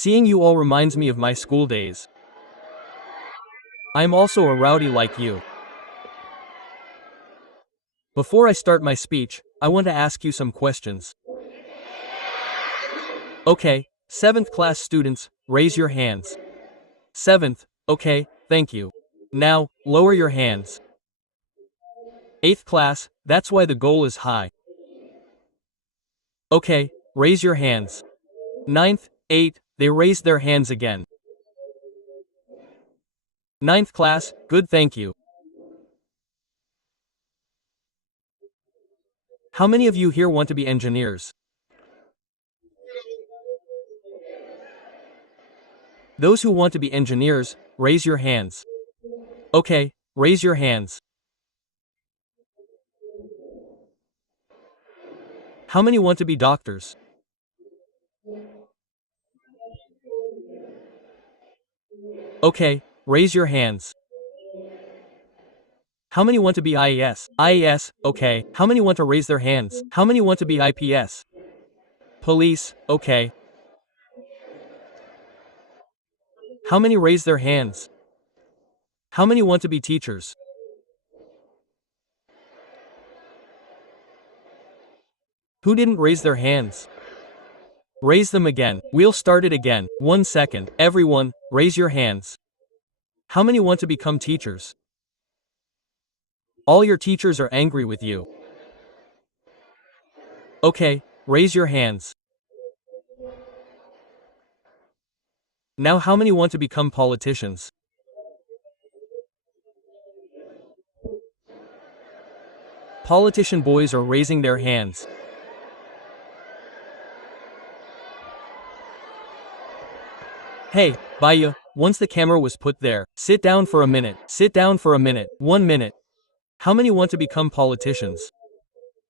Seeing you all reminds me of my school days. I'm also a rowdy like you. Before I start my speech, I want to ask you some questions. Okay, 7th class students, raise your hands. 7th, okay, thank you. Now, lower your hands. 8th class, that's why the goal is high. Okay, raise your hands. 9th, 8, they raised their hands again. 9th class, good, thank you. How many of you here want to be engineers? Those who want to be engineers, raise your hands. Okay, raise your hands. How many want to be doctors? Okay, raise your hands. How many want to be IAS? IAS, okay. How many want to raise their hands? How many want to be IPS? Police, okay. How many raise their hands? How many want to be teachers? Who didn't raise their hands? Raise them again. We'll start it again. 1 second. Everyone, raise your hands. How many want to become teachers? All your teachers are angry with you. Okay, raise your hands. Now how many want to become politicians? Politician boys are raising their hands. Hey, Baya, once the camera was put there, sit down for a minute. Sit down for a minute. 1 minute. How many want to become politicians?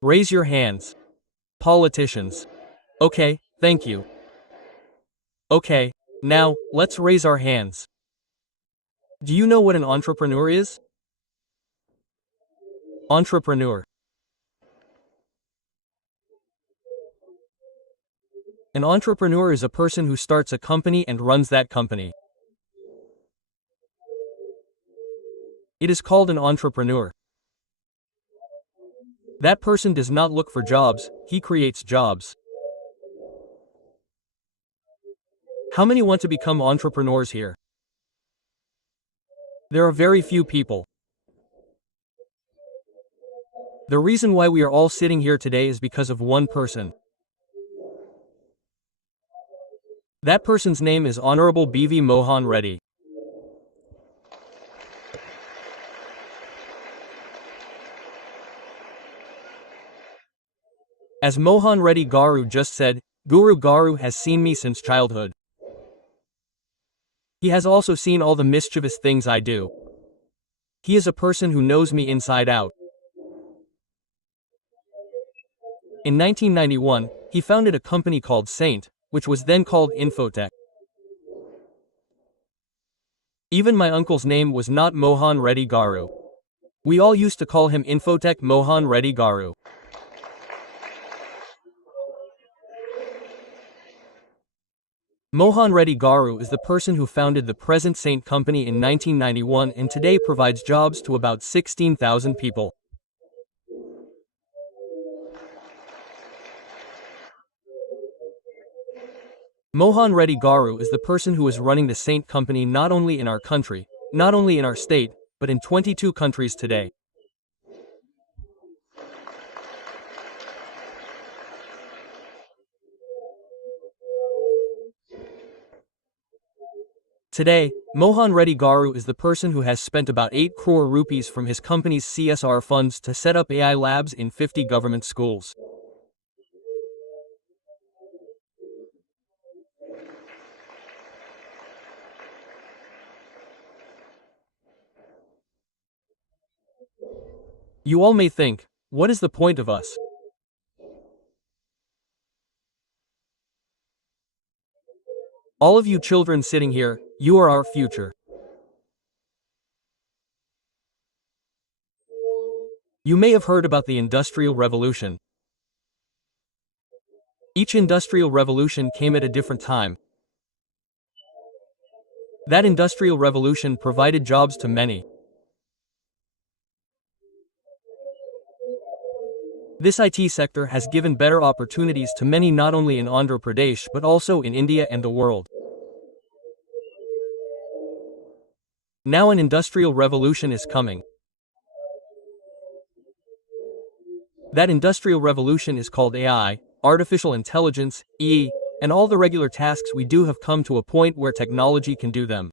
Raise your hands. Politicians. Okay, thank you. Okay, now, let's raise our hands. Do you know what an entrepreneur is? Entrepreneur. An entrepreneur is a person who starts a company and runs that company. It is called an entrepreneur. That person does not look for jobs, he creates jobs. How many want to become entrepreneurs here? There are very few people. The reason why we are all sitting here today is because of one person. That person's name is Honorable B.V. Mohan Reddy. As Mohan Reddy Garu just said, Guru Garu has seen me since childhood. He has also seen all the mischievous things I do. He is a person who knows me inside out. In 1991, he founded a company called Cyient, which was then called Infotech. Even my uncle's name was not Mohan Reddy Garu. We all used to call him Infotech Mohan Reddy Garu. Mohan Reddy Garu is the person who founded the present Cyient company in 1991 and today provides jobs to about 16,000 people. Mohan Reddy Garu is the person who is running the Cyient company not only in our country, not only in our state, but in 22 countries today. Today, Mohan Reddy Garu is the person who has spent about 8 crore rupees from his company's CSR funds to set up AI labs in 50 government schools. You all may think, what is the point of us? All of you children sitting here, you are our future. You may have heard about the Industrial Revolution. Each industrial revolution came at a different time. That industrial revolution provided jobs to many. This IT sector has given better opportunities to many not only in Andhra Pradesh but also in India and the world. Now an industrial revolution is coming. That industrial revolution is called AI, artificial intelligence, and all the regular tasks we do have come to a point where technology can do them.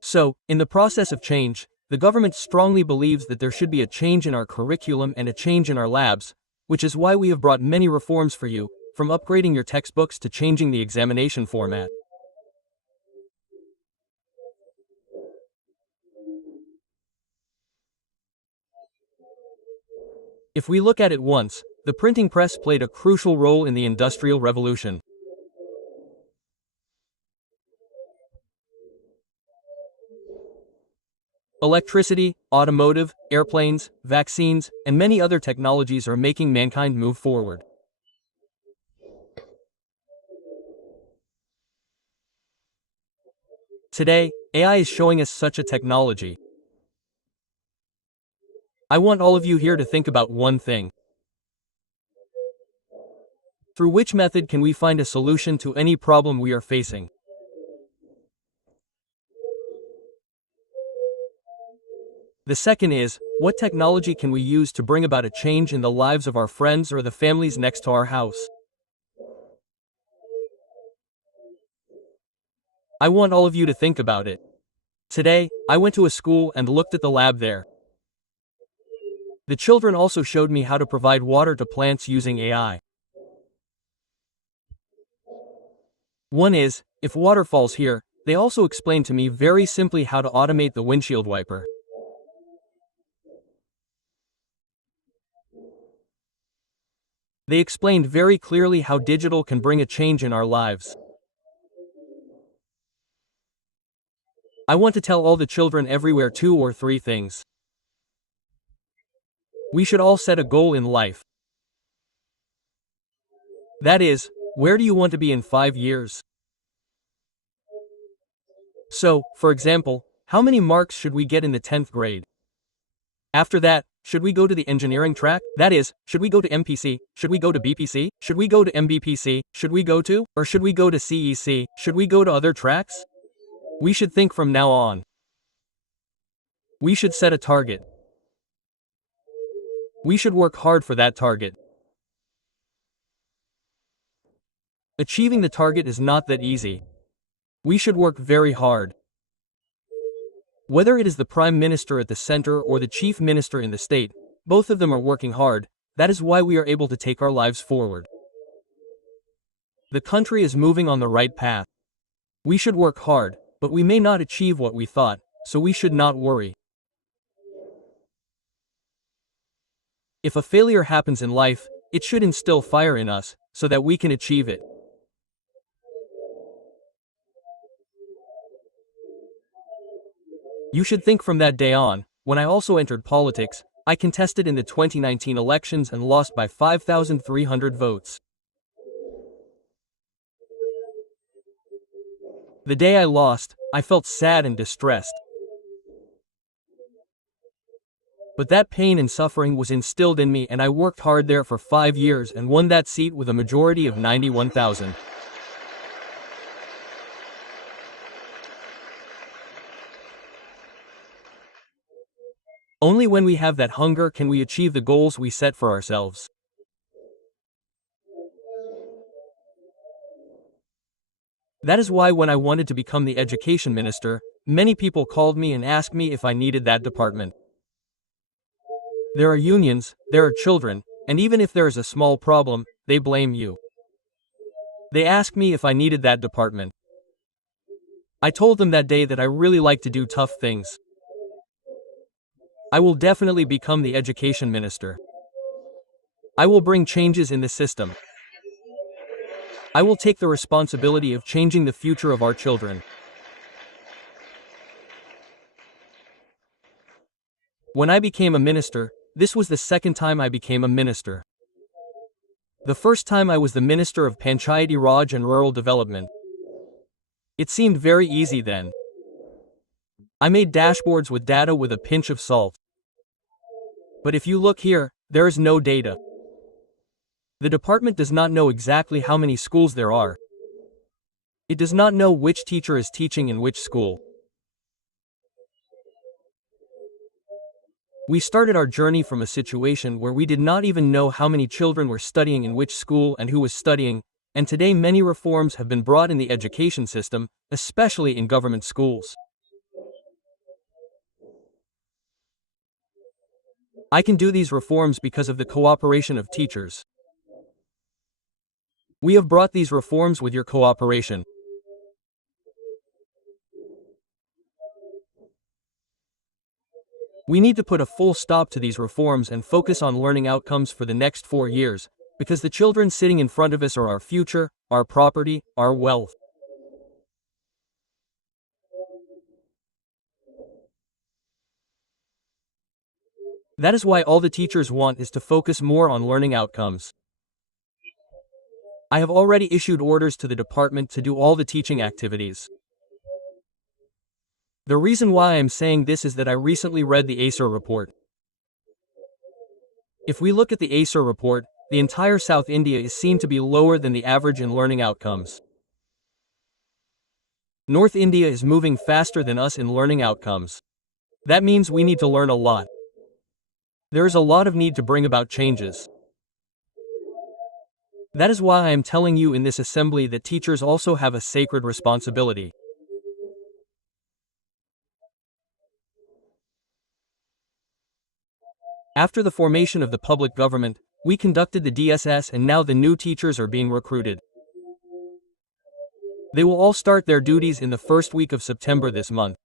So, in the process of change, the government strongly believes that there should be a change in our curriculum and a change in our labs, which is why we have brought many reforms for you, from upgrading your textbooks to changing the examination format. If we look at it once, the printing press played a crucial role in the Industrial Revolution. Electricity, automotive, airplanes, vaccines, and many other technologies are making mankind move forward. Today, AI is showing us such a technology. I want all of you here to think about one thing. Through which method can we find a solution to any problem we are facing? The second is, what technology can we use to bring about a change in the lives of our friends or the families next to our house? I want all of you to think about it. Today, I went to a school and looked at the lab there. The children also showed me how to provide water to plants using AI. One is, if water falls here, they also explained to me very simply how to automate the windshield wiper. They explained very clearly how digital can bring a change in our lives. I want to tell all the children everywhere 2 or 3 things. We should all set a goal in life. That is, where do you want to be in 5 years? So, for example, how many marks should we get in the 10th grade? After that, should we go to the engineering track? That is, should we go to MPC? Should we go to BPC? Should we go to MBPC? Should we go to, or should we go to CEC? Should we go to other tracks? We should think from now on. We should set a target. We should work hard for that target. Achieving the target is not that easy. We should work very hard. Whether it is the Prime Minister at the center or the Chief Minister in the state, both of them are working hard. That is why we are able to take our lives forward. The country is moving on the right path. We should work hard, but we may not achieve what we thought, so we should not worry. If a failure happens in life, it should instill fire in us, so that we can achieve it. You should think from that day on. When I also entered politics, I contested in the 2019 elections and lost by 5,300 votes. The day I lost, I felt sad and distressed. But that pain and suffering was instilled in me and I worked hard there for 5 years and won that seat with a majority of 91,000. Only when we have that hunger can we achieve the goals we set for ourselves. That is why when I wanted to become the education minister, many people called me and asked me if I needed that department. There are unions, there are children, and even if there is a small problem, they blame you. They asked me if I needed that department. I told them that day that I really like to do tough things. I will definitely become the education minister. I will bring changes in the system. I will take the responsibility of changing the future of our children. When I became a minister, This was the second time I became a minister. The first time I was the Minister of Panchayati Raj and Rural Development. It seemed very easy then. I made dashboards with data with a pinch of salt. But if you look here, there is no data. The department does not know exactly how many schools there are. It does not know which teacher is teaching in which school. We started our journey from a situation where we did not even know how many children were studying in which school and who was studying, and today many reforms have been brought in the education system, especially in government schools. I can do these reforms because of the cooperation of teachers. We have brought these reforms with your cooperation. We need to put a full stop to these reforms and focus on learning outcomes for the next 4 years, because the children sitting in front of us are our future, our property, our wealth. That is why all the teachers want is to focus more on learning outcomes. I have already issued orders to the department to do all the teaching activities. The reason why I am saying this is that I recently read the ACER report. If we look at the ACER report, the entire South India is seen to be lower than the average in learning outcomes. North India is moving faster than us in learning outcomes. That means we need to learn a lot. There is a lot of need to bring about changes. That is why I am telling you in this assembly that teachers also have a sacred responsibility. After the formation of the public government, we conducted the DSS and now the new teachers are being recruited. They will all start their duties in the first week of September this month.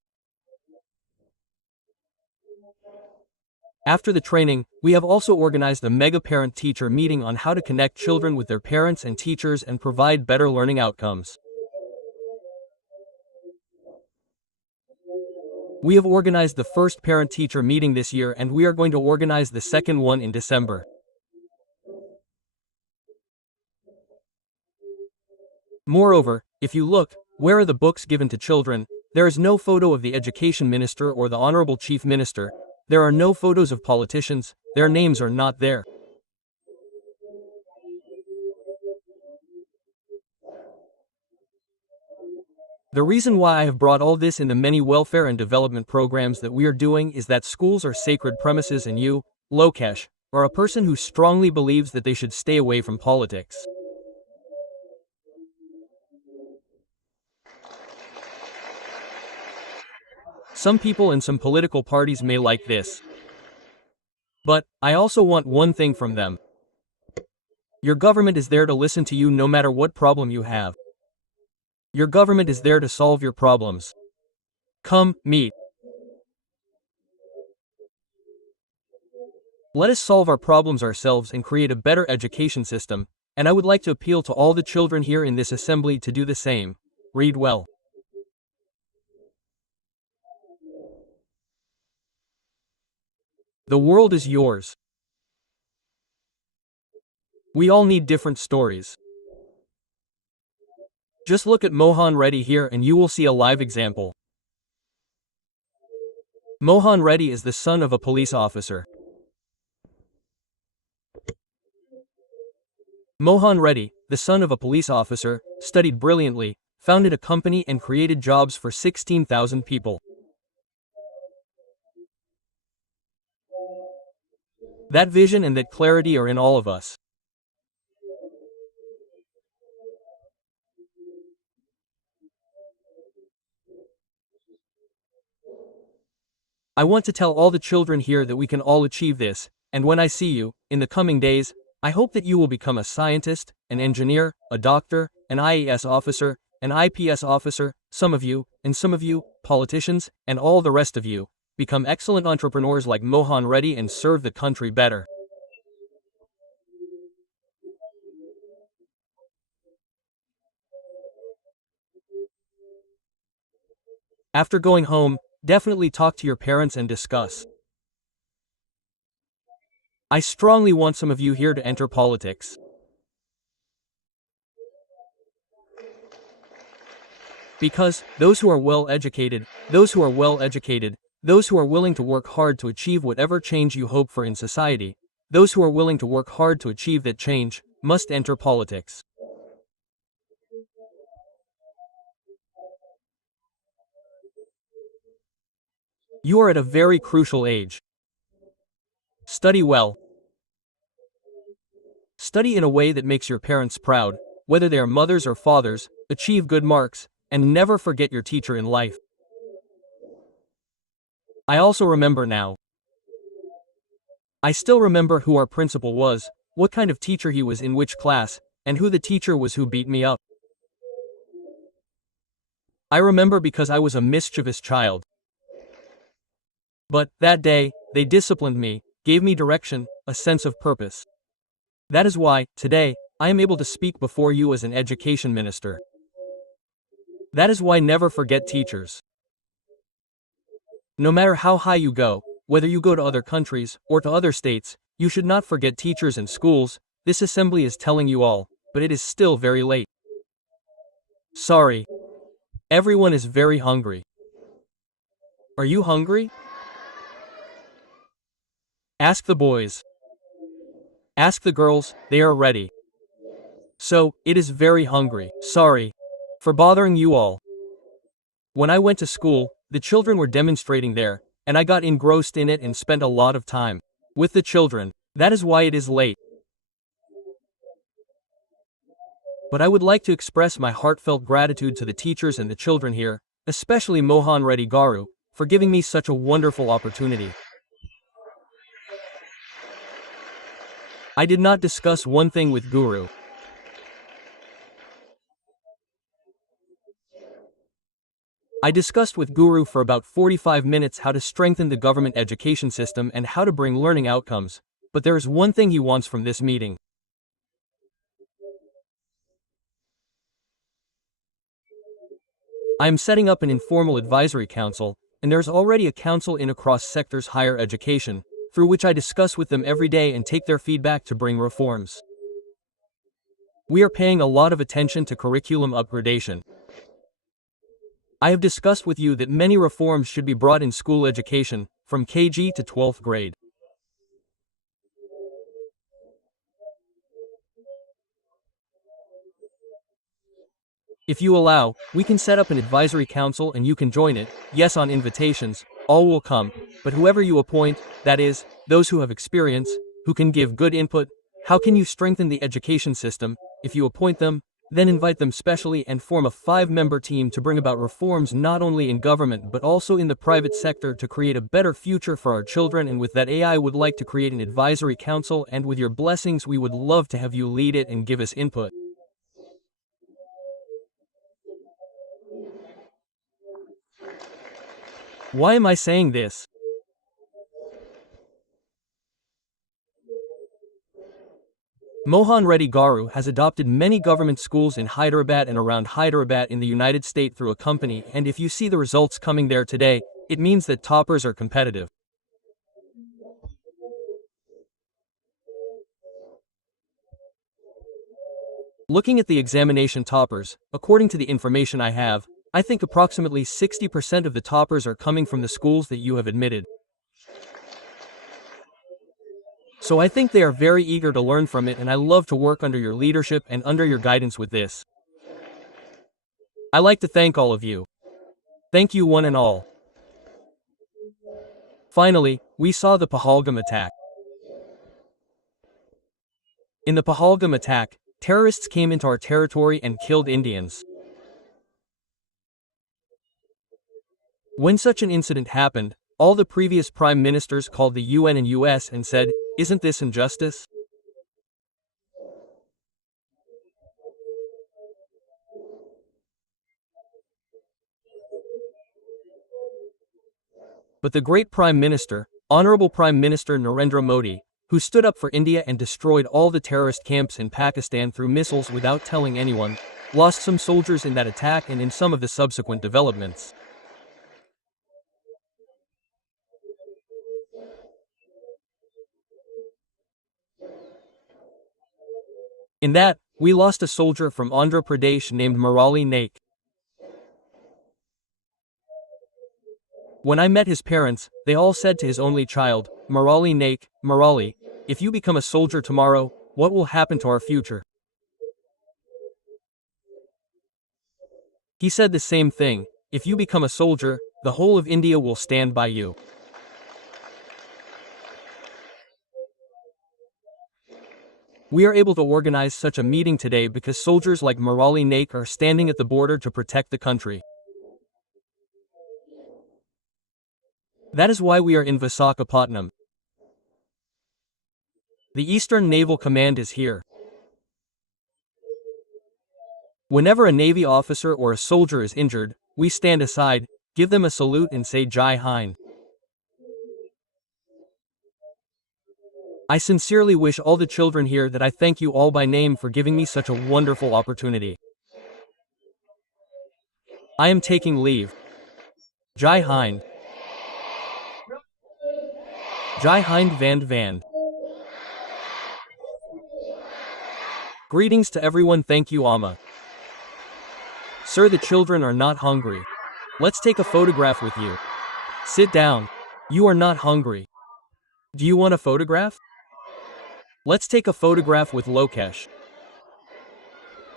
After the training, we have also organized a mega parent-teacher meeting on how to connect children with their parents and teachers and provide better learning outcomes. We have organized the first parent-teacher meeting this year and we are going to organize the second one in December. Moreover, if you look, where are the books given to children? There is no photo of the Education Minister or the Honorable Chief Minister. There are no photos of politicians, their names are not there. The reason why I have brought all this in the many welfare and development programs that we are doing is that schools are sacred premises and you, Lokesh, are a person who strongly believes that they should stay away from politics. Some people and some political parties may like this. But, I also want one thing from them. Your government is there to listen to you no matter what problem you have. Your government is there to solve your problems. Come, meet. Let us solve our problems ourselves and create a better education system, and I would like to appeal to all the children here in this assembly to do the same. Read well. The world is yours. We all need different stories. Just look at Mohan Reddy here and you will see a live example. Mohan Reddy is the son of a police officer. Mohan Reddy, the son of a police officer, studied brilliantly, founded a company and created jobs for 16,000 people. That vision and that clarity are in all of us. I want to tell all the children here that we can all achieve this, and when I see you, in the coming days, I hope that you will become a scientist, an engineer, a doctor, an IAS officer, an IPS officer, some of you, politicians, and all the rest of you, become excellent entrepreneurs like Mohan Reddy and serve the country better. After going home, definitely talk to your parents and discuss. I strongly want some of you here to enter politics. Because those who are well educated, those who are willing to work hard to achieve whatever change you hope for in society, those who are willing to work hard to achieve that change, must enter politics. You are at a very crucial age. Study well. Study in a way that makes your parents proud, whether they are mothers or fathers, achieve good marks, and never forget your teacher in life. I also remember now. I still remember who our principal was, what kind of teacher he was in which class, and who the teacher was who beat me up. I remember because I was a mischievous child. But, that day, they disciplined me, gave me direction, a sense of purpose. That is why, today, I am able to speak before you as an education minister. That is why never forget teachers. No matter how high you go, whether you go to other countries or to other states, you should not forget teachers and schools. This assembly is telling you all, but it is still very late. Sorry. Everyone is very hungry. Are you hungry? Ask the boys. Ask the girls, they are ready. So, it is very hungry. Sorry for bothering you all. When I went to school, the children were demonstrating there, and I got engrossed in it and spent a lot of time with the children. That is why it is late. But I would like to express my heartfelt gratitude to the teachers and the children here, especially Mohan Reddy Garu, for giving me such a wonderful opportunity. I did not discuss one thing with Guru. I discussed with Guru for about 45 minutes how to strengthen the government education system and how to bring learning outcomes. But there is one thing he wants from this meeting. I am setting up an informal advisory council, and there is already a council in across sectors higher education, through which I discuss with them every day and take their feedback to bring reforms. We are paying a lot of attention to curriculum upgradation. I have discussed with you that many reforms should be brought in school education, from KG to 12th grade. If you allow, we can set up an advisory council and you can join it, yes, on invitations, all will come, but whoever you appoint, that is, those who have experience, who can give good input. How can you strengthen the education system? If you appoint them, then invite them specially and form a 5-member team to bring about reforms not only in government but also in the private sector to create a better future for our children. And with that, I would like to create an advisory council, and with your blessings we would love to have you lead it and give us input. Why am I saying this? Mohan Reddy Garu has adopted many government schools in Hyderabad and around Hyderabad in the United States through a company, and if you see the results coming there today, it means that toppers are competitive. Looking at the examination toppers, according to the information I have, I think approximately 60% of the toppers are coming from the schools that you have admitted. So I think they are very eager to learn from it, and I love to work under your leadership and under your guidance with this. I like to thank all of you. Thank you one and all. Finally, we saw the Pahalgam attack. In the Pahalgam attack, terrorists came into our territory and killed Indians. When such an incident happened, all the previous prime ministers called the UN and US and said, "Isn't this injustice?" But the great Prime Minister, Honorable Prime Minister Narendra Modi, who stood up for India and destroyed all the terrorist camps in Pakistan through missiles without telling anyone, lost some soldiers in that attack and in some of the subsequent developments. In that, we lost a soldier from Andhra Pradesh named Murali Naik. When I met his parents, they all said to his only child, Murali Naik, Murali, if you become a soldier tomorrow, what will happen to our future? He said the same thing, if you become a soldier, the whole of India will stand by you. We are able to organize such a meeting today because soldiers like Murali Naik are standing at the border to protect the country. That is why we are in Visakhapatnam. The Eastern Naval Command is here. Whenever a Navy officer or a soldier is injured, we stand aside, give them a salute and say Jai Hind. I sincerely wish all the children here that I thank you all by name for giving me such a wonderful opportunity. I am taking leave. Jai Hind. Jai Hind Vand. Greetings to everyone, thank you Amma. Sir, the children are not hungry. Let's take a photograph with you. Sit down. You are not hungry. Do you want a photograph? Let's take a photograph with Lokesh.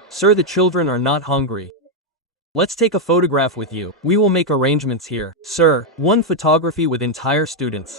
Sir, the children are not hungry. Let's take a photograph with you. We will make arrangements here. Sir, one photography with entire students.